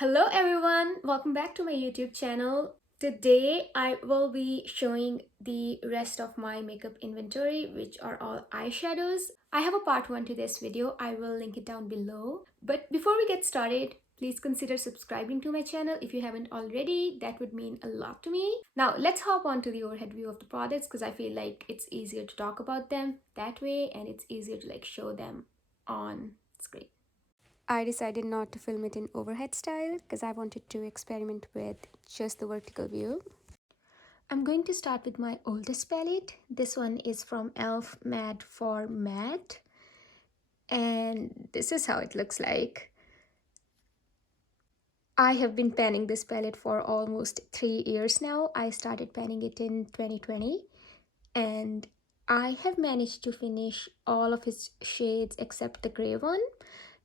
Hello everyone, welcome back to my YouTube channel. Today I will be showing the rest of my makeup inventory, which are all eyeshadows. I have a part 1 to this video, I will link it down below. But before we get started, please consider subscribing to my channel if you haven't already. That would mean a lot to me. Now let's hop on to the overhead view of the products because I feel like it's easier to talk about them that way and it's easier to show them on screen. I decided not to film it in overhead style because I wanted to experiment with just the vertical view. I'm going to start with my oldest palette. This one is from e.l.f. Matte for Matte. And this is how it looks like. I have been panning this palette for almost 3 years now. I started panning it in 2020. And I have managed to finish all of its shades except the gray one.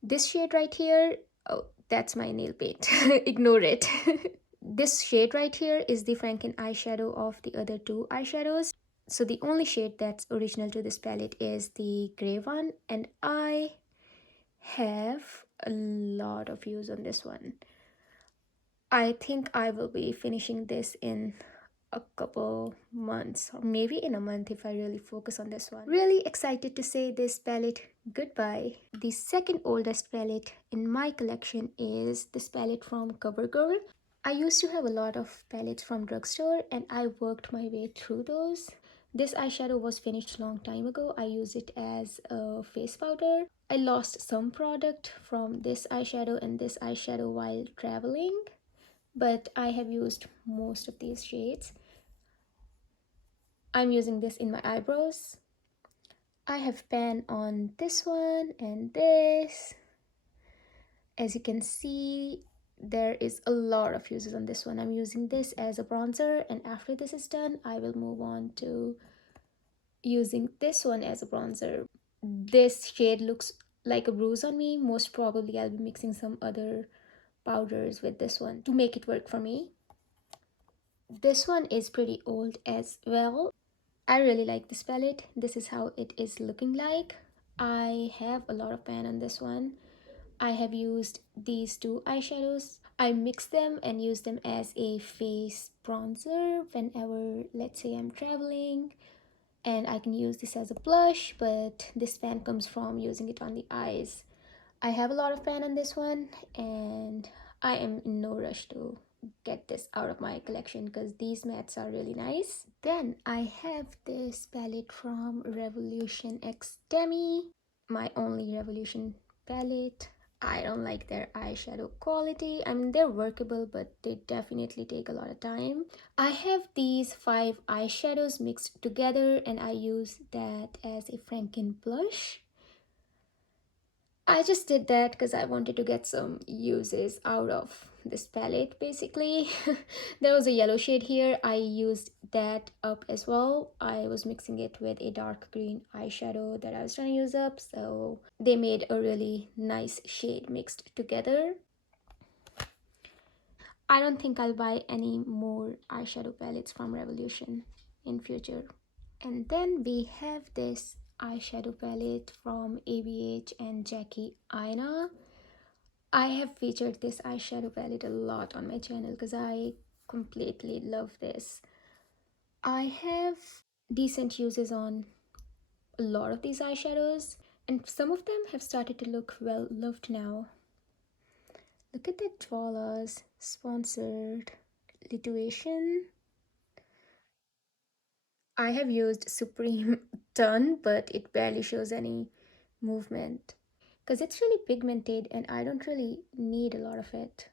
This shade right here, oh, that's my nail paint. Ignore it. This shade right here is the Franken eyeshadow of the other two eyeshadows. So the only shade that's original to this palette is the gray one, and I have a lot of views on this one. I think I will be finishing this in a couple months, or maybe in a month if I really focus on this one. Really excited to say this palette goodbye. The second oldest palette in my collection is this palette from CoverGirl. I used to have a lot of palettes from drugstore and I worked my way through those. This eyeshadow was finished a long time ago. I use it as a face powder. I lost some product from this eyeshadow and this eyeshadow while traveling, but I have used most of these shades. I'm using this in my eyebrows. I have pan on this one and this. As you can see, there is a lot of uses on this one. I'm using this as a bronzer, and after this is done, I will move on to using this one as a bronzer. This shade looks like a bruise on me. Most probably I'll be mixing some other powders with this one to make it work for me. This one is pretty old as well. I really like this palette. This is how it is looking like. I have a lot of pan on this one. I have used these two eyeshadows. I mix them and use them as a face bronzer whenever, let's say, I'm traveling, and I can use this as a blush, but this pan comes from using it on the eyes. I have a lot of pan on this one and I am in no rush to get this out of my collection because these mattes are really nice. Then I have this palette from Revolution X Demi, my only Revolution palette. I don't like their eyeshadow quality. I mean, they're workable, but they definitely take a lot of time. I have these 5 eyeshadows mixed together and I use that as a Franken blush. I just did that because I wanted to get some uses out of this palette basically. There was a yellow shade here. I used that up as well. I was mixing it with a dark green eyeshadow that I was trying to use up, so they made a really nice shade mixed together. I don't think I'll buy any more eyeshadow palettes from Revolution in future. And then we have this eyeshadow palette from ABH and Jackie Aina. I have featured this eyeshadow palette a lot on my channel because I completely love this. I have decent uses on a lot of these eyeshadows, and some of them have started to look well loved now. Look at that Twala's sponsored lituation. I have used Supreme ton, but it barely shows any movement because it's really pigmented and I don't really need a lot of it.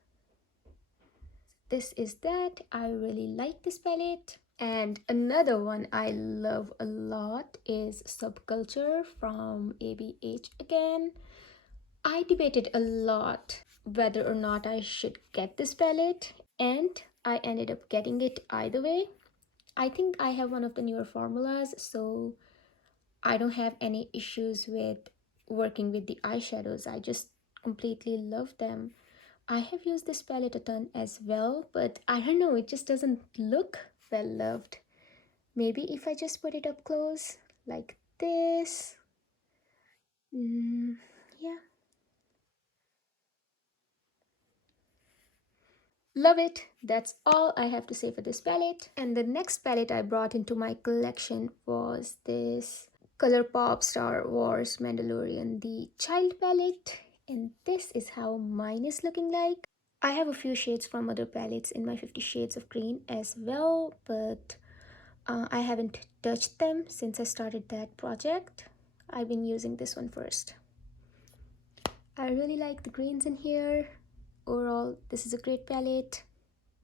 This is that. I really like this palette. And another one I love a lot is Subculture from ABH again. I debated a lot whether or not I should get this palette, and I ended up getting it either way. I think I have one of the newer formulas, so I don't have any issues with working with the eyeshadows. I just completely love them. I have used this palette a ton as well, but I don't know, it just doesn't look well loved. Maybe if I just put it up close like this. Yeah. Love it. That's all I have to say for this palette. And the next palette I brought into my collection was this ColourPop Star Wars Mandalorian the Child palette. And this is how mine is looking like. I have a few shades from other palettes in my 50 Shades of Green as well, but I haven't touched them since I started that project. I've been using this one first. I really like the greens in here. Overall, this is a great palette.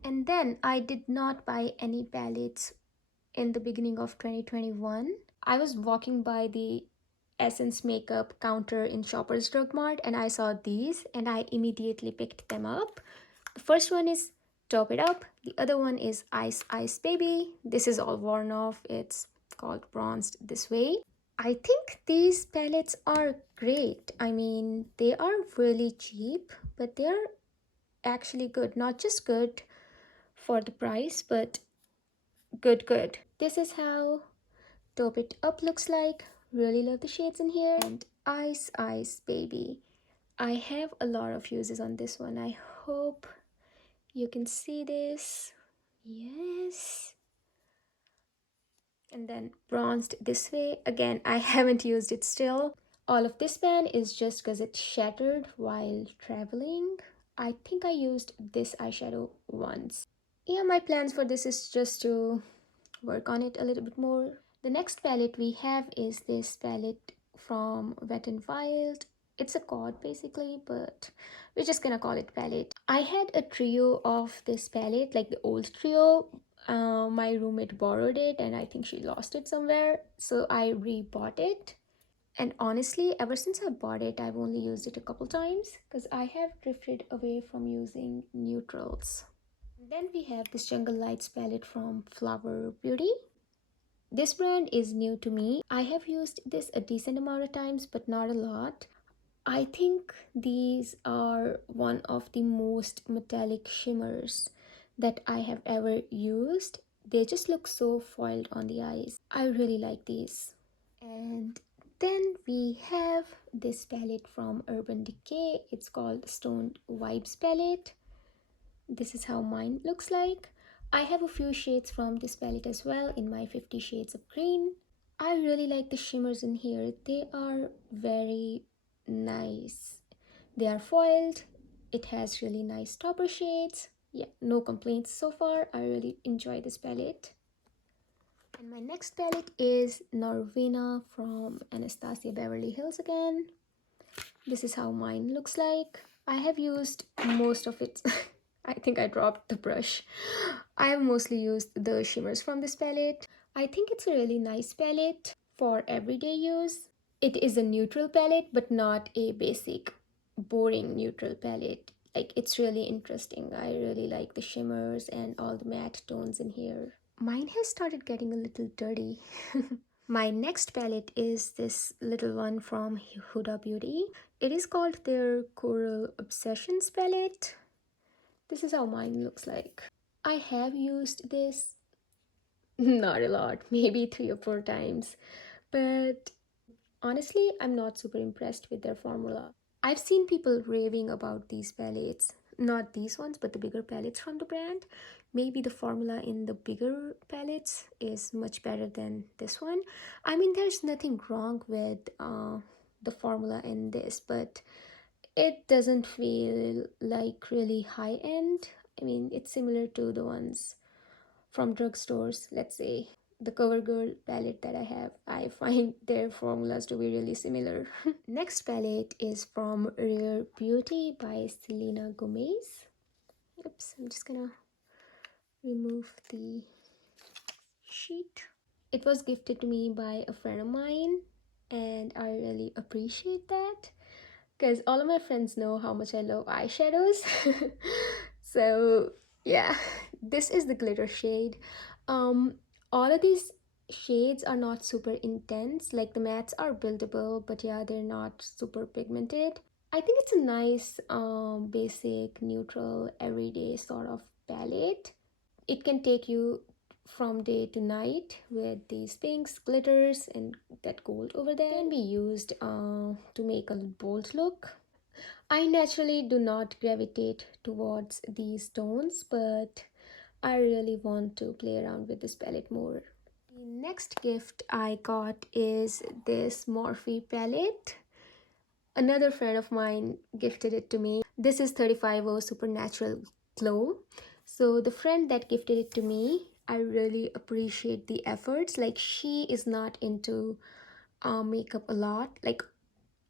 And then I did not buy any palettes in the beginning of 2021. I was walking by the Essence makeup counter in Shoppers Drug Mart and I saw these and I immediately picked them up. The first one is Top It Up, the other one is Ice Ice Baby. This is all worn off, it's called Bronzed This Way. I think these palettes are great. I mean, they are really cheap, but they are actually good. Not just good for the price, but good. This is how Top It Up looks like. Really love the shades in here. And Ice Ice Baby. I have a lot of uses on this one. I hope you can see this. Yes. And then Bronzed This Way. Again, I haven't used it still. All of this pan is just because it shattered while traveling. I think I used this eyeshadow once. Yeah, my plans for this is just to work on it a little bit more. The next palette we have is this palette from Wet n Wild. It's a cod basically, but we're just gonna call it palette. I had a trio of this palette, like the old trio. My roommate borrowed it and I think she lost it somewhere, so I re-bought it. And honestly, ever since I bought it, I've only used it a couple times because I have drifted away from using neutrals. Then we have this Jungle Lights palette from Flower Beauty. This brand is new to me. I have used this a decent amount of times, but not a lot. I think these are one of the most metallic shimmers that I have ever used. They just look so foiled on the eyes. I really like these. And then we have this palette from Urban Decay. It's called Stoned Vibes palette. This is how mine looks like. I have a few shades from this palette as well in my 50 Shades of Green. I really like the shimmers in here. They are very nice. They are foiled. It has really nice topper shades. Yeah, no complaints so far. I really enjoy this palette. And my next palette is Norvina from Anastasia Beverly Hills again. This is how mine looks like. I have used most of it. I think I dropped the brush. I have mostly used the shimmers from this palette. I think it's a really nice palette for everyday use. It is a neutral palette, but not a basic, boring neutral palette. Like, it's really interesting. I really like the shimmers and all the matte tones in here. Mine has started getting a little dirty. My next palette is this little one from Huda Beauty. It is called their Coral Obsessions palette. This is how mine looks like. I have used this not a lot, maybe 3 or 4 times, but honestly, I'm not super impressed with their formula. I've seen people raving about these palettes, not these ones, but the bigger palettes from the brand. Maybe the formula in the bigger palettes is much better than this one. I mean, there's nothing wrong with the formula in this, but it doesn't feel like really high end. I mean, it's similar to the ones from drugstores, let's say. The CoverGirl palette that I have, I find their formulas to be really similar. Next palette is from Rare Beauty by Selena Gomez. Oops, I'm just gonna remove the sheet. It was gifted to me by a friend of mine and I really appreciate that because all of my friends know how much I love eyeshadows. So yeah, this is the glitter shade. All of these shades are not super intense. Like, the mattes are buildable, but yeah, they're not super pigmented. I think it's a nice basic neutral everyday sort of palette. It can take you from day to night with these pinks, glitters, and that gold over there. Can be used to make a bold look. I naturally do not gravitate towards these tones, but I really want to play around with this palette more. The next gift I got is this Morphe palette. Another friend of mine gifted it to me. This is 35O Supernatural Glow. So the friend that gifted it to me, I really appreciate the efforts. Like, she is not into makeup a lot. Like,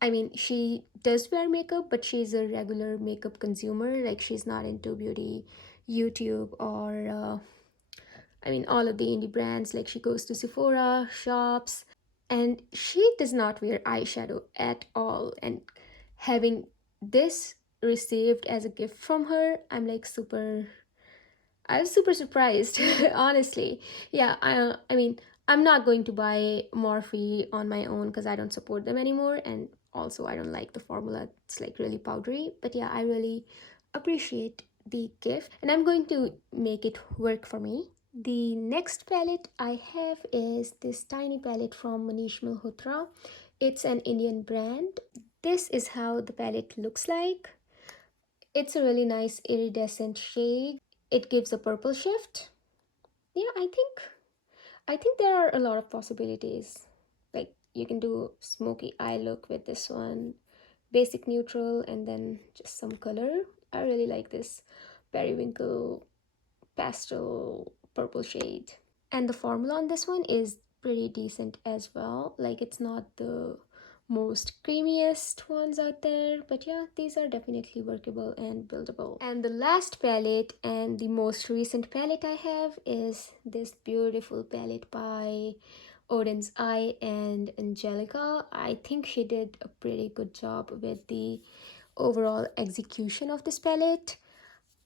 I mean, she does wear makeup, but she's a regular makeup consumer. Like, she's not into beauty YouTube or I mean, all of the indie brands. Like, she goes to Sephora shops, and she does not wear eyeshadow at all. And having this received as a gift from her, I was super surprised, honestly. Yeah, I mean, I'm not going to buy Morphe on my own because I don't support them anymore, and also I don't like the formula. It's like really powdery. But yeah, I really appreciate the gift, and I'm going to make it work for me. The next palette I have is this tiny palette from Manish Malhotra. It's an Indian brand. This is how the palette looks like. It's a really nice iridescent shade. It gives a purple shift. Yeah, I think there are a lot of possibilities. Like, you can do smoky eye look with this one, basic neutral, and then just some color. I really like this periwinkle pastel purple shade. And the formula on this one is pretty decent as well. Like, it's not the most creamiest ones out there, but yeah, these are definitely workable and buildable. And the last palette and the most recent palette I have is this beautiful palette by Odin's Eye and Angelica. I think she did a pretty good job with the overall execution of this palette.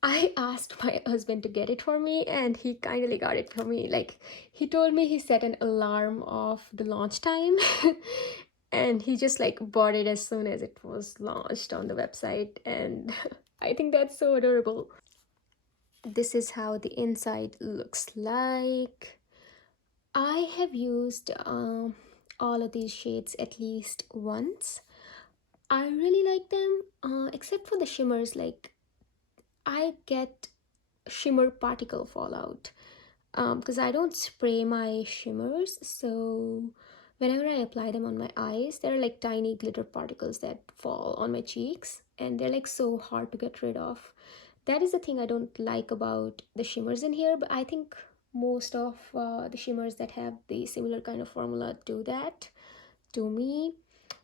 I asked my husband to get it for me, and he kindly got it for me. Like, he told me he set an alarm of the launch time and he just like bought it as soon as it was launched on the website, and I think that's so adorable. This is how the inside looks like. I have used all of these shades at least once. I really like them, except for the shimmers. Like, I get shimmer particle fallout because I don't spray my shimmers, so whenever I apply them on my eyes, they're like tiny glitter particles that fall on my cheeks, and they're like so hard to get rid of. That is the thing I don't like about the shimmers in here, but I think most of the shimmers that have the similar kind of formula do that to me.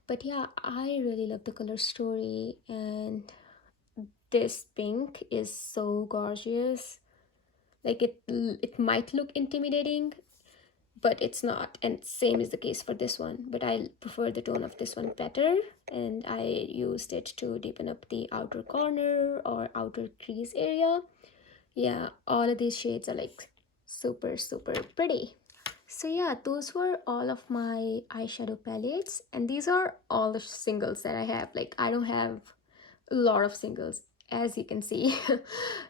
But yeah, I really love the color story, and this pink is so gorgeous. Like, it might look intimidating, but it's not, and same is the case for this one, but I prefer the tone of this one better, and I used it to deepen up the outer corner or outer crease area. Yeah, all of these shades are like super super pretty. So yeah, those were all of my eyeshadow palettes, and these are all the singles that I have. Like, I don't have a lot of singles, as you can see.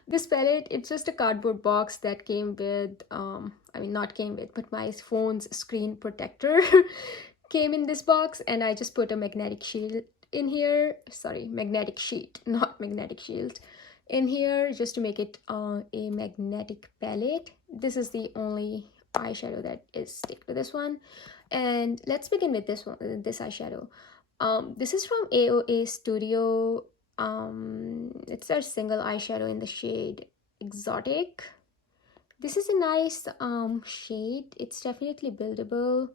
This palette, it's just a cardboard box that came with I mean, not came with, but my phone's screen protector came in this box, and I just put a magnetic shield in here. Sorry, magnetic sheet, not magnetic shield, in here, just to make it a magnetic palette. This is the only eyeshadow that is stick to this one. And let's begin with this one, this eyeshadow. This is from AOA Studio. It's their single eyeshadow in the shade Exotic. This is a nice shade. It's definitely buildable,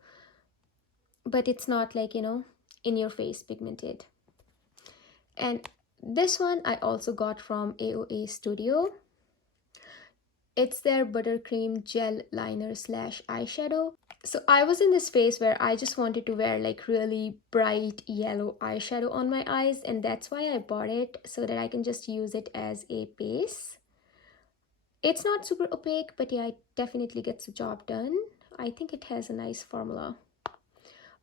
but it's not like, in your face pigmented. And this one I also got from AOA Studio. It's their buttercream gel liner slash eyeshadow. So I was in this phase where I just wanted to wear like really bright yellow eyeshadow on my eyes, and that's why I bought it, so that I can just use it as a base. It's not super opaque, but yeah, it definitely gets the job done. I think it has a nice formula.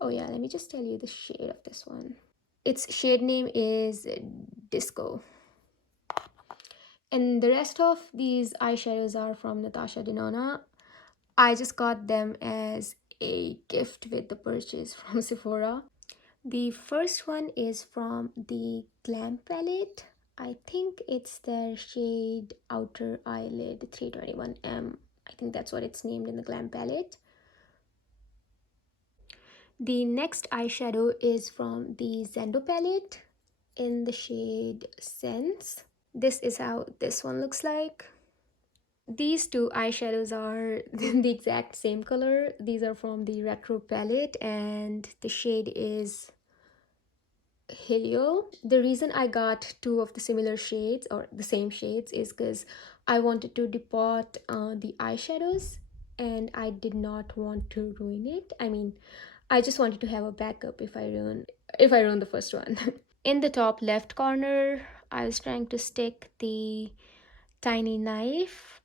Oh yeah, let me just tell you the shade of this one. Its shade name is Disco. And the rest of these eyeshadows are from Natasha Denona. I just got them as a gift with the purchase from Sephora. The first one is from the Glam palette. I think it's their shade Outer Eyelid 321M. I think that's what it's named in the Glam palette. The next eyeshadow is from the Zendo palette in the shade Sense. This is how this one looks like. These two eyeshadows are the exact same color. These are from the Retro palette and the shade is Helio. The reason I got two of the similar shades or the same shades is because I wanted to depot the eyeshadows and I did not want to ruin it. I mean, I just wanted to have a backup if I ruin the first one. In the top left corner, I was trying to stick the tiny knife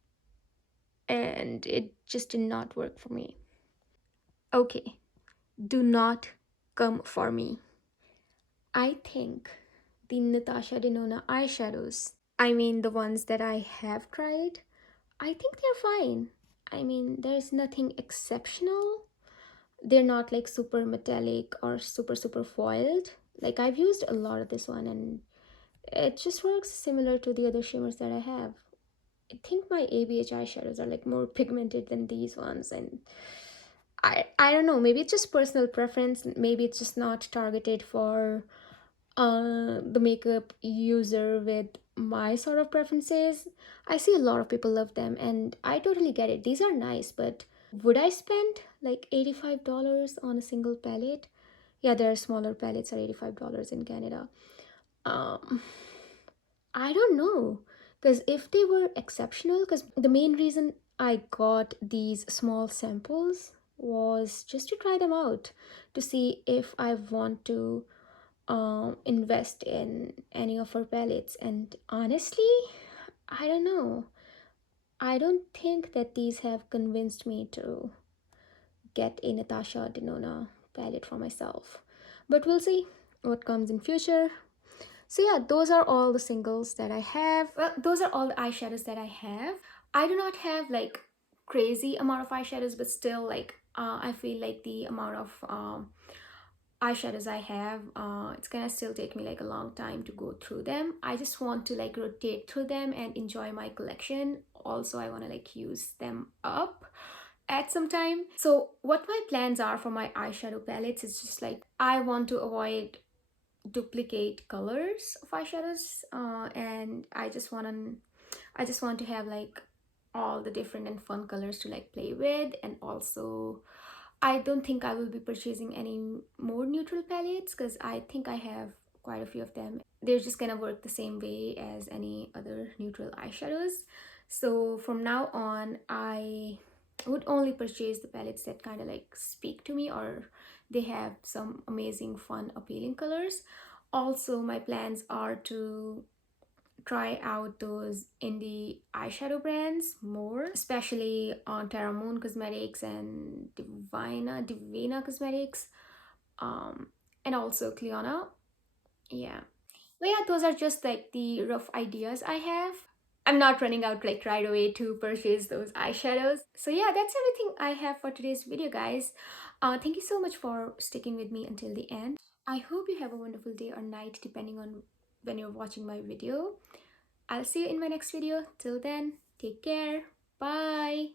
and it just did not work for me. Okay, do not come for me. I think the Natasha Denona eyeshadows, I mean the ones that I have tried, I think they're fine. I mean, there's nothing exceptional. They're not like super metallic or super foiled. Like I've used a lot of this one and it just works similar to the other shimmers that I have. I think my ABH eyeshadows are like more pigmented than these ones and I don't know, maybe it's just personal preference, maybe it's just not targeted for the makeup user with my sort of preferences. I see a lot of people love them and I totally get it. These are nice, but would I spend like $85 on a single palette? Yeah, there are smaller palettes are $85 in Canada. Um, I don't know. Because if they were exceptional, because the main reason I got these small samples was just to try them out to see if I want to invest in any of her palettes. And honestly, I don't know. I don't think that these have convinced me to get a Natasha Denona palette for myself. But we'll see what comes in future. So yeah, those are all the singles that I have. Well, those are all the eyeshadows that I have. I do not have like crazy amount of eyeshadows, but still like I feel like the amount of eyeshadows I have, it's gonna still take me like a long time to go through them. I just want to like rotate through them and enjoy my collection. Also, I want to like use them up at some time. So what my plans are for my eyeshadow palettes is just like I want to avoid duplicate colors of eyeshadows, and I just want to have like all the different and fun colors to like play with. And also I don't think I will be purchasing any more neutral palettes because I think I have quite a few of them. They're just gonna work the same way as any other neutral eyeshadows. So from now on, I would only purchase the palettes that kind of like speak to me or they have some amazing, fun, appealing colors. Also, my plans are to try out those indie eyeshadow brands more, especially on Terra Moon Cosmetics and Divina Cosmetics, um, and also Cleona. Yeah. But yeah, those are just like the rough ideas I have. I'm not running out like right away to purchase those eyeshadows. So yeah, that's everything I have for today's video, guys. Thank you so much for sticking with me until the end. I hope you have a wonderful day or night depending on when you're watching my video. I'll see you in my next video. Till then, take care. Bye.